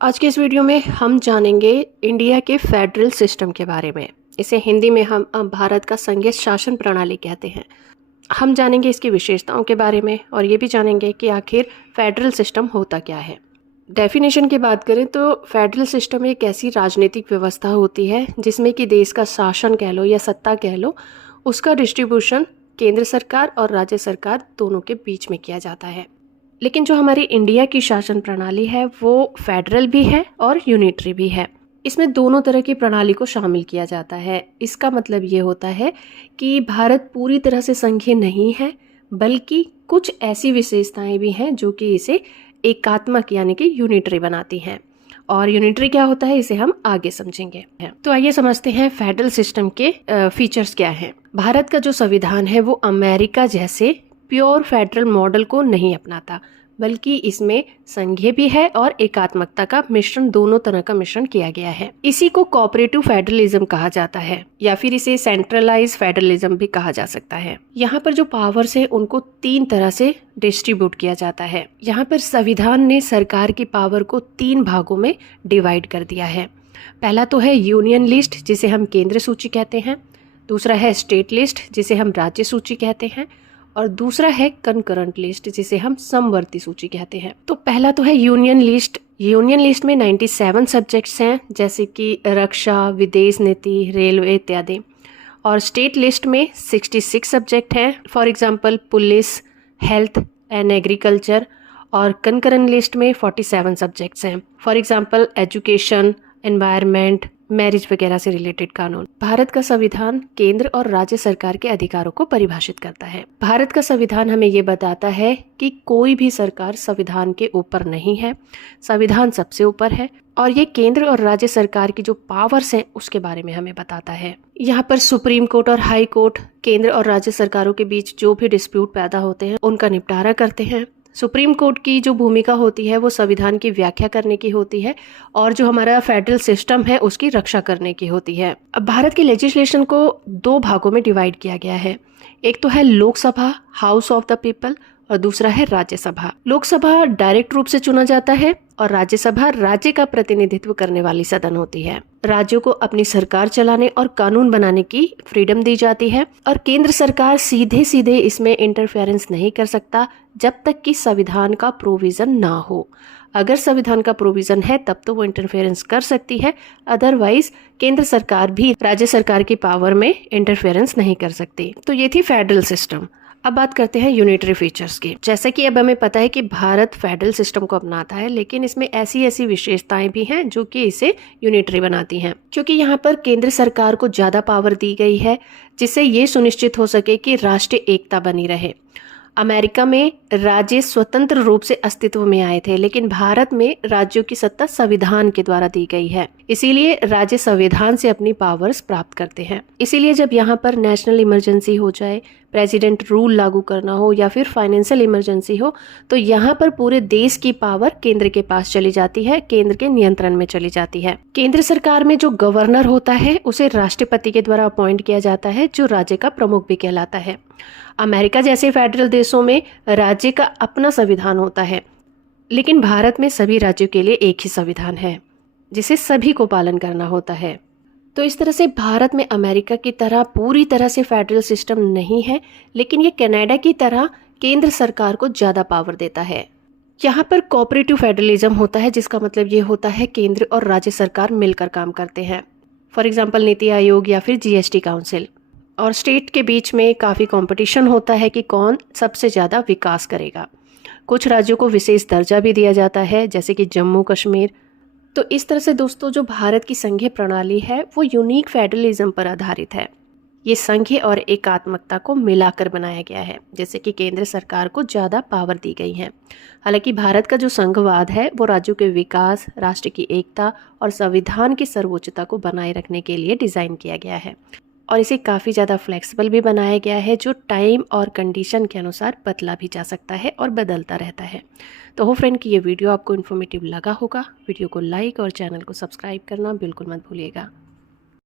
आज के इस वीडियो में हम जानेंगे इंडिया के फेडरल सिस्टम के बारे में। इसे हिंदी में हम भारत का संघीय शासन प्रणाली कहते हैं। हम जानेंगे इसकी विशेषताओं के बारे में और ये भी जानेंगे कि आखिर फेडरल सिस्टम होता क्या है। डेफिनेशन की बात करें तो फेडरल सिस्टम एक ऐसी राजनीतिक व्यवस्था होती है जिसमें कि देश का शासन कह लो या सत्ता कह लो, उसका डिस्ट्रीब्यूशन केंद्र सरकार और राज्य सरकार दोनों के बीच में किया जाता है। लेकिन जो हमारी इंडिया की शासन प्रणाली है वो फेडरल भी है और यूनिटरी भी है। इसमें दोनों तरह की प्रणाली को शामिल किया जाता है। इसका मतलब ये होता है कि भारत पूरी तरह से संघीय नहीं है, बल्कि कुछ ऐसी विशेषताएं भी हैं जो कि इसे एकात्मक यानी कि यूनिटरी बनाती हैं। और यूनिटरी क्या होता है इसे हम आगे समझेंगे। तो आइए समझते हैं फेडरल सिस्टम के फीचर्स क्या हैं। भारत का जो संविधान है वो अमेरिका जैसे प्योर फेडरल मॉडल को नहीं अपनाता, बल्कि इसमें संघीय भी है और एकात्मकता का मिश्रण, दोनों तरह का मिश्रण किया गया है। इसी को कोऑपरेटिव फेडरलिज्म कहा जाता है या फिर इसे सेंट्रलाइज फेडरलिज्म भी कहा जा सकता है। यहाँ पर जो पावर्स है उनको 3 तरह से डिस्ट्रीब्यूट किया जाता है। यहाँ पर संविधान ने सरकार की पावर को 3 भागों में डिवाइड कर दिया है। पहला तो है यूनियन लिस्ट जिसे हम केंद्र सूची कहते हैं, दूसरा है स्टेट लिस्ट जिसे हम राज्य सूची कहते हैं, और दूसरा है कंकरेंट लिस्ट जिसे हम समवर्ती सूची कहते हैं। तो पहला तो है यूनियन लिस्ट। यूनियन लिस्ट में 97 सब्जेक्ट्स हैं जैसे कि रक्षा, विदेश नीति, रेलवे इत्यादि। और स्टेट लिस्ट में 66 सब्जेक्ट हैं, for example police, health and agriculture. और कंकरेंट लिस्ट में 47 सब्जेक्ट्स हैं, for example education, environment, marriage वगैरह से रिलेटेड कानून। भारत का संविधान केंद्र और राज्य सरकार के अधिकारों को परिभाषित करता है। भारत का संविधान हमें ये बताता है कि कोई भी सरकार संविधान के ऊपर नहीं है, संविधान सबसे ऊपर है। और ये केंद्र और राज्य सरकार की जो पावर्स हैं उसके बारे में हमें बताता है। यहाँ पर सुप्रीम कोर्ट और हाई कोर्ट केंद्र और राज्य सरकारों के बीच जो भी डिस्प्यूट पैदा होते हैं उनका निपटारा करते हैं। सुप्रीम कोर्ट की जो भूमिका होती है वो संविधान की व्याख्या करने की होती है और जो हमारा फेडरल सिस्टम है उसकी रक्षा करने की होती है। अब भारत की लेजिस्लेशन को 2 भागों में डिवाइड किया गया है। एक तो है Lok Sabha, house of the people, और दूसरा है राज्यसभा। लोकसभा डायरेक्ट रूप से चुना जाता है और राज्यसभा राज्य का प्रतिनिधित्व करने वाली सदन होती है। राज्यों को अपनी सरकार चलाने और कानून बनाने की फ्रीडम दी जाती है और केंद्र सरकार सीधे सीधे इसमें इंटरफेरेंस नहीं कर सकता जब तक कि संविधान का प्रोविजन ना हो। अगर संविधान का प्रोविजन है तब तो वो इंटरफेरेंस कर सकती है, अदरवाइज केंद्र सरकार भी राज्य सरकार की पावर में इंटरफेरेंस नहीं कर सकती। तो ये थी फेडरल सिस्टम। अब बात करते हैं यूनिटरी फीचर्स की। जैसे कि अब हमें पता है कि भारत फेडरल सिस्टम को अपनाता है, लेकिन इसमें ऐसी ऐसी विशेषताएं भी हैं जो कि इसे यूनिटरी बनाती हैं। क्योंकि यहाँ पर केंद्र सरकार को ज्यादा पावर दी गई है जिससे ये सुनिश्चित हो सके कि राष्ट्रीय एकता बनी रहे। अमेरिका में राज्य स्वतंत्र रूप से अस्तित्व में आए थे, लेकिन भारत में राज्यों की सत्ता संविधान के द्वारा दी गई है, इसीलिए राज्य संविधान से अपनी पावर्स प्राप्त करते हैं। इसीलिए जब यहाँ पर नेशनल इमरजेंसी हो जाए, प्रेसिडेंट रूल लागू करना हो या फिर फाइनेंशियल इमरजेंसी हो, तो यहाँ पर पूरे देश की पावर केंद्र के पास चली जाती है, केंद्र के नियंत्रण में चली जाती है। केंद्र सरकार में जो गवर्नर होता है उसे राष्ट्रपति के द्वारा अपॉइंट किया जाता है, जो राज्य का प्रमुख भी कहलाता है। अमेरिका जैसे फेडरल देशों में राज्य का अपना संविधान होता है, लेकिन भारत में सभी राज्यों के लिए एक ही संविधान है जिसे सभी को पालन करना होता है। तो इस तरह से भारत में अमेरिका की तरह पूरी तरह से फेडरल सिस्टम नहीं है, लेकिन ये कनाडा की तरह केंद्र सरकार को ज्यादा पावर देता है। यहाँ पर कोऑपरेटिव फेडरलिज्म होता है, जिसका मतलब ये होता है केंद्र और राज्य सरकार मिलकर काम करते हैं, फॉर एग्जाम्पल नीति आयोग या फिर जीएसटी काउंसिल। और स्टेट के बीच में काफ़ी कंपटीशन होता है कि कौन सबसे ज़्यादा विकास करेगा। कुछ राज्यों को विशेष दर्जा भी दिया जाता है जैसे कि जम्मू कश्मीर। तो इस तरह से दोस्तों जो भारत की संघीय प्रणाली है वो यूनिक फेडरलिज्म पर आधारित है। ये संघीय और एकात्मकता को मिलाकर बनाया गया है, जैसे कि केंद्र सरकार को ज़्यादा पावर दी गई है। हालांकि भारत का जो संघवाद है वो राज्यों के विकास, राष्ट्र की एकता और संविधान की सर्वोच्चता को बनाए रखने के लिए डिज़ाइन किया गया है और इसे काफ़ी ज़्यादा फ्लेक्सिबल भी बनाया गया है, जो टाइम और कंडीशन के अनुसार बदला भी जा सकता है और बदलता रहता है। तो हो फ्रेंड कि ये वीडियो आपको इन्फॉर्मेटिव लगा होगा। वीडियो को लाइक और चैनल को सब्सक्राइब करना बिल्कुल मत भूलिएगा।